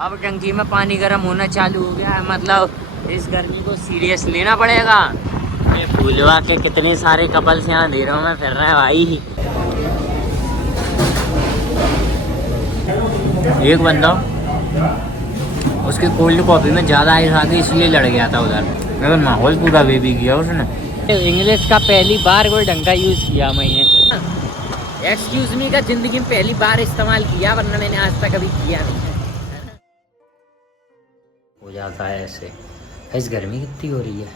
अब टंकी में पानी गर्म होना चालू हो गया है, मतलब इस गर्मी को सीरियस लेना पड़ेगा। ये फूलवा के कितने सारे कपल्स यहाँ अंधेरों में फिर रहे हैं भाई। एक बंदा उसके कोल्ड कॉफी में ज़्यादा आइस आ गई इसलिए लड़ गया था उधर, मगर माहौल पूरा बेबी किया उसने। इंग्लिश का पहली बार कोई ढंग का यूज़ किया मैंने, एक्सक्यूज मी का जिंदगी में पहली बार इस्तेमाल किया, वरना मैंने आज तक कभी किया नहीं हो जाता है ऐसे। इस गर्मी कितनी हो रही है।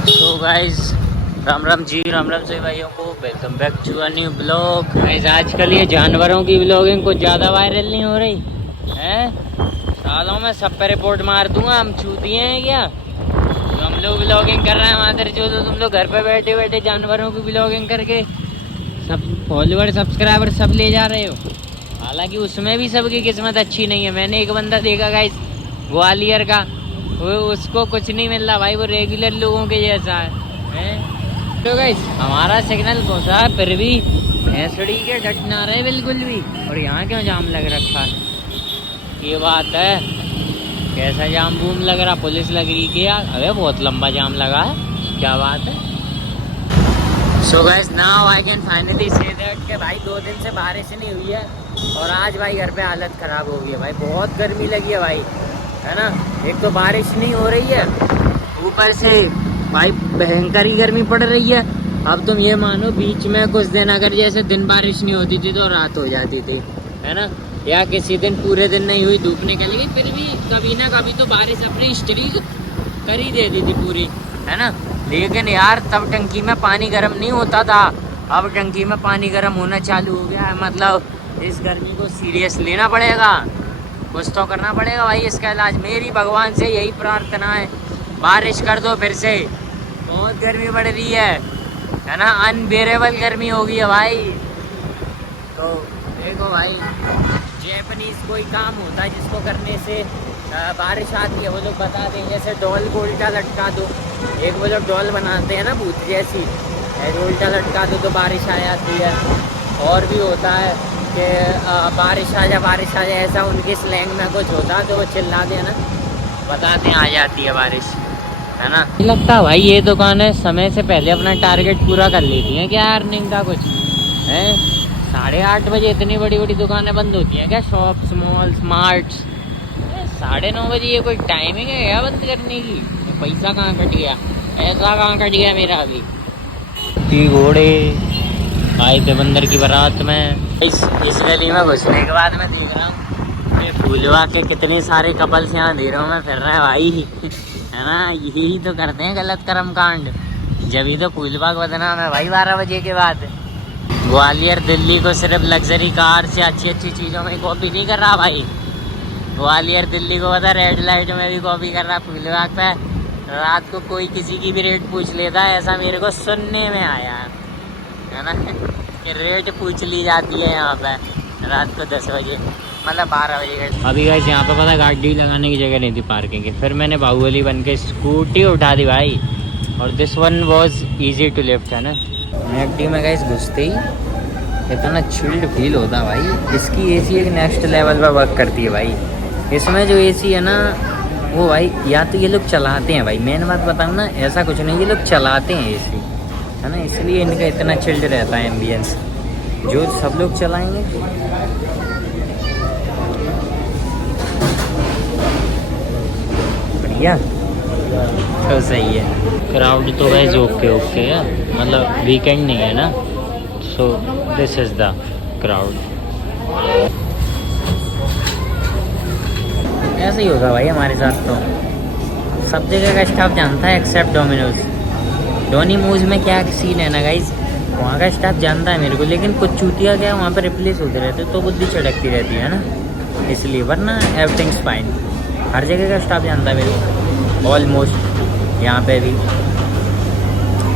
तो गाइस राम राम जी, राम राम से भाइयों को welcome back to a new blog. Guys आजकल ये जानवरों की ब्लॉगिंग कुछ ज़्यादा वायरल नहीं हो रही है। सालों में सब पे रिपोर्ट मार दूंगा, हम चूतिए हैं क्या तो हम लोग ब्लॉगिंग कर रहे हैं मादर जो, तो तुम लोग घर पे बैठे बैठे जानवरों की ब्लॉगिंग करके सब फॉलोअर सब्सक्राइबर सब ले जा रहे हो। हालांकि उसमें भी सबकी किस्मत अच्छी नहीं है। मैंने एक बंदा देखा गाइस ग्वालियर का, वो उसको कुछ नहीं मिल रहा भाई, वो रेगुलर लोगों के जैसा है। तो गाइस हमारा सिग्नल पहुंचा है फिर भी भैंसड़ी के डट ना रहे बिल्कुल भी। और यहाँ क्यों जाम लग रखा है, ये बात है। कैसा जाम बूम लग रहा, पुलिस लग रही क्या? अरे बहुत लंबा जाम लगा है, क्या बात है। So guys now I can finally say that कि भाई 2 दिन से बारिश नहीं हुई है और आज भाई घर पे हालत ख़राब हो गई है भाई। बहुत गर्मी लगी है भाई, है ना। एक तो बारिश नहीं हो रही है, ऊपर से भाई भयंकर ही गर्मी पड़ रही है। अब तुम ये मानो बीच में कुछ दिन अगर जैसे दिन बारिश नहीं होती थी तो रात हो जाती थी, है ना, या किसी दिन पूरे दिन नहीं हुई, धूप निकल गई, फिर भी कभी ना कभी तो बारिश अपनी स्ट्रीक कर ही देती थी पूरी, है ना। लेकिन यार तब टंकी में पानी गर्म नहीं होता था, अब टंकी में पानी गर्म होना चालू हो गया है। मतलब इस गर्मी को सीरियस लेना पड़ेगा, कुछ तो करना पड़ेगा भाई इसका इलाज। मेरी भगवान से यही प्रार्थना है, बारिश कर दो फिर से। बहुत गर्मी बढ़ रही है ना, अनबेरेबल गर्मी हो गई है भाई। तो देखो भाई, जैपनीज कोई काम होता है जिसको करने से बारिश आती है, वो लोग बता देंगे जैसे डॉल को उल्टा लटका दो। एक वो लोग डॉल बनाते हैं ना भूत जैसी, उल्टा लटका दो तो बारिश आ जाती है। और भी होता है कि बारिश आ जा, ऐसा उनके स्लैंग में कुछ होता है तो वो चिल्ला दे ना, बताते हैं आ जाती है बारिश, है ना। लगता है भाई ये दुकानें समय से पहले अपना टारगेट पूरा कर लेती हैं क्या अर्निंग का कुछ है। 8:30 बजे इतनी बड़ी बड़ी दुकानें बंद होती हैं क्या, शॉप्स मॉल्स मार्ट्स। 9:30 बजे ये कोई टाइमिंग है क्या बंद करने की? पैसा कहाँ कट गया, ऐसा कहाँ कट गया मेरा अभी। घोड़े आए थे बंदर की बारात में। इस गली में घुसने के बाद मैं देख रहा हूँ ये फूलवा के कितने सारे कपल्स यहाँ अंधेरों में फिर रहे हैं भाई, है ना। यही तो करते हैं गलत कर्म कांड, जब ही तो फूलवा का बदनाम है भाई 12 बजे के बाद। ग्वालियर दिल्ली को सिर्फ लग्जरी कार से अच्छी अच्छी चीज़ों में कॉपी नहीं कर रहा भाई, ग्वालियर दिल्ली को पता रेड लाइट में भी कॉपी कर रहा फूलवा पे। रात को कोई किसी की भी रेट पूछ लेता है, ऐसा मेरे को सुनने में आया है ना, कि रेट पूछ ली जाती है यहाँ पे रात को 10 बजे, मतलब 12 बजे। अभी गाइस यहाँ पे पता गाड़ी लगाने की जगह नहीं थी पार्किंग की, फिर मैंने बाहुबली बन के स्कूटी उठा दी भाई। और this one was easy to lift, है ना। मैकडी में गाइस घुसते ही इतना चिल्ड फील होता है भाई। इसकी एसी एक नेक्स्ट लेवल पर वर्क करती है भाई। इसमें जो एसी है ना वो भाई, या तो ये लोग चलाते हैं भाई, मेन बात बताऊँ ना, ऐसा कुछ नहीं, ये लोग चलाते हैं एसी, है ना, इसलिए इनका इतना चिल्ड रहता है एम्बियंस। जो सब लोग चलाएंगे बढ़िया तो सही है। क्राउड तो गाइस ओके है, मतलब वीकेंड नहीं है ना, so this is the crowd. ऐसे ही होगा भाई हमारे साथ, तो सब जगह का स्टाफ जानता है एक्सेप्ट डोमिनोज। डोनीमोज में क्या सीन है ना गाइस, वहाँ का स्टाफ जानता है मेरे को, लेकिन कुछ चूतिया क्या वहाँ पर रिप्लेस होते रहते तो बुद्धि चढ़कती रहती है ना, इसलिए। वरना एवरीथिंग्स फाइन, हर जगह का स्टाफ जानता है मेरे को ऑलमोस्ट। यहाँ पे भी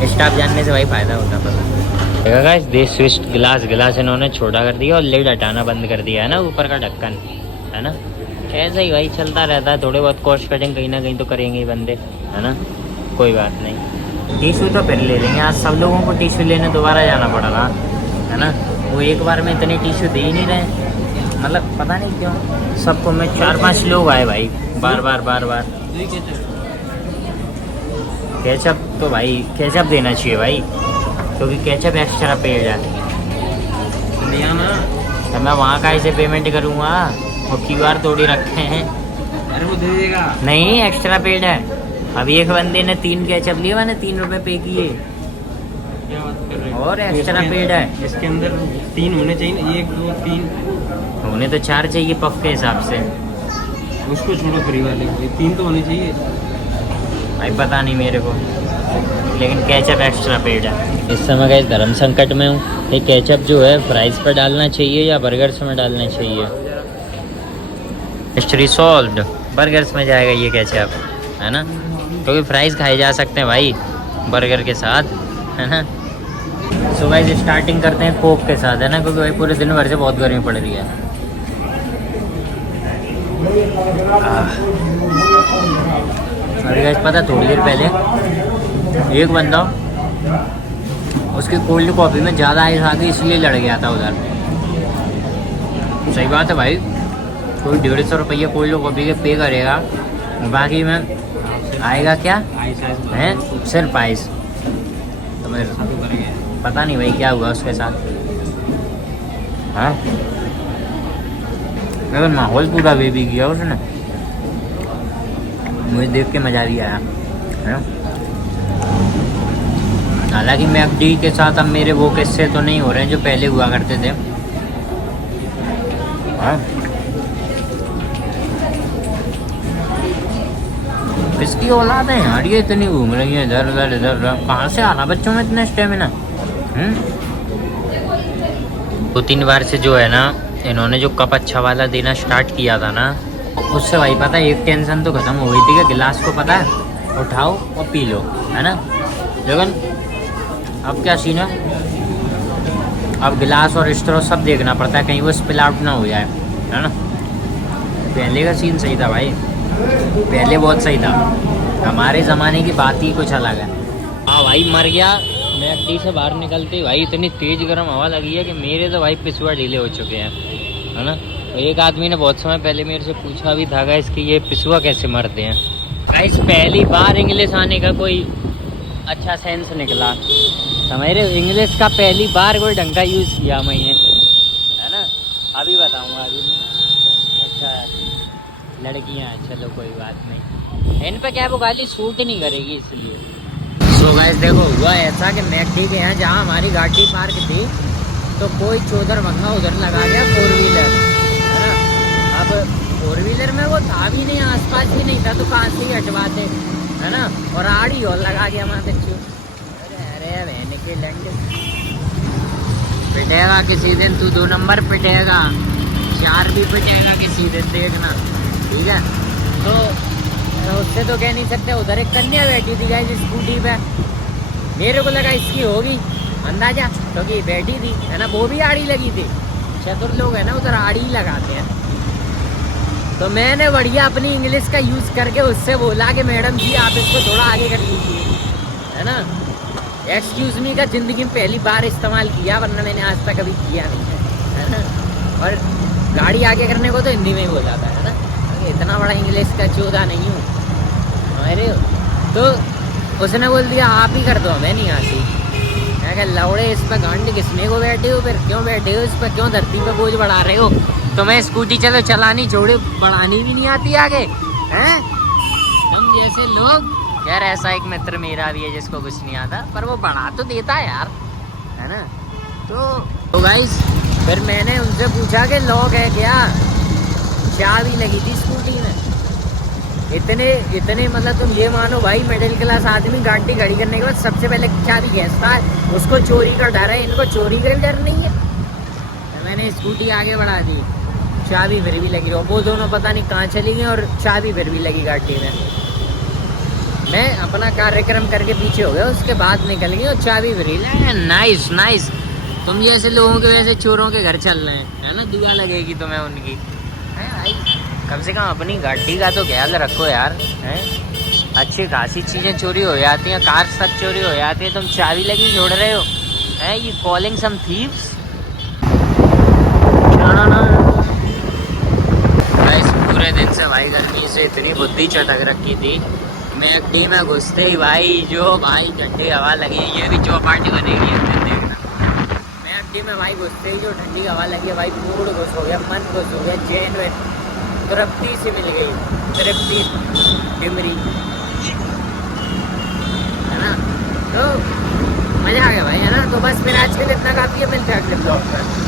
स्टाफ जानने से भाई फ़ायदा होता है पता। देखा गाइस दे स्विच्ड गिलास इन्होंने छोटा कर दिया और लिड हटाना बंद कर दिया है ना, ऊपर का ढक्कन, है ना। ऐसा ही भाई चलता रहता है, थोड़े बहुत कॉस्ट कटिंग कहीं ना कहीं तो करेंगे ही बंदे, है ना। कोई बात नहीं, टिश्यू तो फिर ले लेंगे। आज सब लोगों को टिश्यू लेने दोबारा जाना पड़ा था, है ना। वो एक बार में इतने टिश्यू दे ही नहीं रहे, मतलब पता नहीं क्यों सबको में 4-5 लोग आए भाई, बार बार केचप तो भाई केचप देना चाहिए भाई, क्योंकि केचप एक्स्ट्रा पेड है। लिया ना, तो मैं वहाँ का ऐसे पेमेंट करूँगा, वो QR थोड़ी रखे हैं। अरे वो दे देगा। नहीं एक्स्ट्रा पेड है। अभी एक बंदे ने 3 केचप लिए, मैंने 3 रुपए पे किए क्या बात कर रहे हो? और एक्स्ट्रा पेड है। इसके अंदर 3 होने चाहिए, 1 2 3। होने तो 4 चाहिए पफ के हिसाब से। उसको छोड़ो फ्री वाले को, 3 तो होने चाहिए। भाई पता नहीं मेरे को, लेकिन केचप एक्स्ट्रा पेड है। इस समय गए धर्म संकट में हूँ। ये केचप जो है फ्राइज पर डालना चाहिए या बर्गर्स में डालना चाहिए? Mystery solved. बर्गर्स में जाएगा ये केचप, है ना, क्योंकि फ्राइज खाए जा सकते हैं भाई बर्गर के साथ, है ना। सो गाइस स्टार्टिंग करते हैं कोक के साथ, है ना, क्योंकि भाई पूरे दिन भर से बहुत गर्मी पड़ रही है। अरे गाइस पता थोड़ी देर पहले एक बंदा उसकी कोल्ड कॉफ़ी में ज़्यादा आइस आ गई, इसलिए लड़ गया था उधर। सही बात है भाई, कोई 150 रुपये कोल्ड कॉफ़ी के पे करेगा, बाकी में आएगा क्या है, सिर्फ आइस। तो मैं पता नहीं भाई क्या हुआ उसके साथ, हाँ लेकिन माहौल पूरा बेबी किया उसने, मुझे देख के मजा भी आया, है ना। हालांकि मैकडी के साथ अब मेरे वो किस्से तो नहीं हो रहे हैं जो पहले हुआ करते थे, हाँ। किसकी औलाद है यार ये, इतनी घूम रही है इधर उधर इधर उधर, कहाँ से आ रहा बच्चों में इतना स्टेमिना? 2-3 बार से जो है ना, इन्होंने जो कप अच्छा वाला देना स्टार्ट किया था ना, उससे भाई पता है एक टेंशन तो खत्म हो गई थी कि गिलास को पता है उठाओ और पी लो, है ना। लेकिन अब क्या सीन है, अब गिलास और स्ट्रॉ सब देखना पड़ता है कहीं वो स्पिल आउट ना हो जाए, है ना। पहले का सीन सही था भाई, पहले बहुत सही था, हमारे ज़माने की बात ही कुछ अलग है। हाँ भाई मर गया। मैकडी से बाहर निकलते भाई इतनी तेज़ गर्म हवा लगी है कि मेरे तो भाई पिछुआ ढीले हो चुके हैं, है ना। तो एक आदमी ने बहुत समय पहले मेरे से पूछा भी था गाइस कि ये पिछुआ कैसे मरते हैं। गाइस पहली बार इंग्लिश आने का कोई अच्छा सेंस निकला, समझ रहे हो, इंग्लिश का पहली बार कोई ढंग का यूज़ किया मैंने, है ना। अभी बताऊँगा अभी। अच्छा लड़कियाँ, चलो कोई बात नहीं, इन पे क्या वो गाली सूट नहीं करेगी इसलिए। सो गाइस देखो हुआ ऐसा कि मैकडी के यहाँ जहाँ हमारी गाड़ी पार्क थी, तो कोई चौधर भंगा उधर लगा गया 4 व्हीलर, है ना। अब 4 व्हीलर में वो था भी नहीं, आसपास भी नहीं था, तो कहाँ से ही हटवाते, है ना। और आड़ी और लगा गया वहाँ तक। अरे बहन के लंड, पिटेगा किसी दिन तू, 2 नंबर पिटेगा, 4 भी पिटेगा किसी दिन, देखना, ठीक है। तो उससे तो कह नहीं सकते। उधर एक कन्या बैठी थी गाइस स्कूटी पे, मेरे को लगा इसकी होगी अंदाजा, क्योंकि बैठी थी, है ना, वो भी आड़ी लगी थी। चतुर लोग है ना उधर आड़ी ही लगाते हैं। तो मैंने बढ़िया अपनी इंग्लिश का यूज़ करके उससे बोला कि मैडम जी आप इसको थोड़ा आगे कर लीजिए, है ना। एक्सक्यूज़ मी का ज़िंदगी में पहली बार इस्तेमाल किया, वरना मैंने आज तक कभी किया नहीं है ना। और गाड़ी आगे करने को तो हिंदी में ही बोला था, है ना, इतना बड़ा इंग्लिश का चौधा नहीं हूँ, अरे। तो उसने बोल दिया आप ही कर दो, हमें नहीं आती। मैं कहा लौड़े इस पर गांडी किसने को बैठे हो, फिर क्यों बैठे हो इस पर, क्यों धरती पे बोझ बढ़ा रहे हो। तो मैं स्कूटी चलो चलानी छोड़े, बढ़ानी भी नहीं आती आगे, हैं तुम जैसे लोग। यार ऐसा एक मित्र मेरा भी है जिसको कुछ नहीं आता, पर वो बढ़ा तो देता है यार, है ना। तो गाइस फिर मैंने उनसे पूछा कि लॉक है क्या, चाबी लगी थी स्कूटी में। इतने मतलब तुम ये मानो भाई मिडिल क्लास आदमी गाड़ी खड़ी करने के बाद सबसे पहले चाबी खींचता है, उसको चोरी का डर है, इनको चोरी का डर नहीं है। तो मैंने स्कूटी आगे बढ़ा दी, चाबी फिर भी लगी, और वो दोनों पता नहीं कहाँ चली गई और चाबी फिर भी लगी गाड़ी में। मैं अपना कार्यक्रम करके पीछे हो गया, उसके बाद निकल गई और चाबी फिर ही। नाइस नाइस, तुम जैसे लोगों के वैसे चोरों के घर चल रहे हैं, है ना, दुआ लगेगी तुम्हें उनकी, है भाई। कम से कम अपनी गाड़ी का तो ख्याल रखो यार, हैं। अच्छी खासी चीज़ें चोरी हो जाती हैं, कार तक चोरी हो जाती है, तुम चाबी लगी छोड़ रहे हो, हैं। ये कॉलिंग सम थीव्स। चटक रखी थी। मैकडी में घुसते ही भाई जो भाई ठंडी हवा लगी, ये भी चौपाटी बनेगी इसमें देखना। मैकडी में भाई घुसते ही जो ठंडी हवा लगी भाई, मूड खुश हो गया, मन खुश हो गया, चैन में तृप्ति सी मिल गई, तृप्ति डिमरी, है ना। तो मजा आ गया भाई, है ना। तो बस फिर आज के लिए इतना काफी है, मिलते हैं अगले ब्लॉग पर।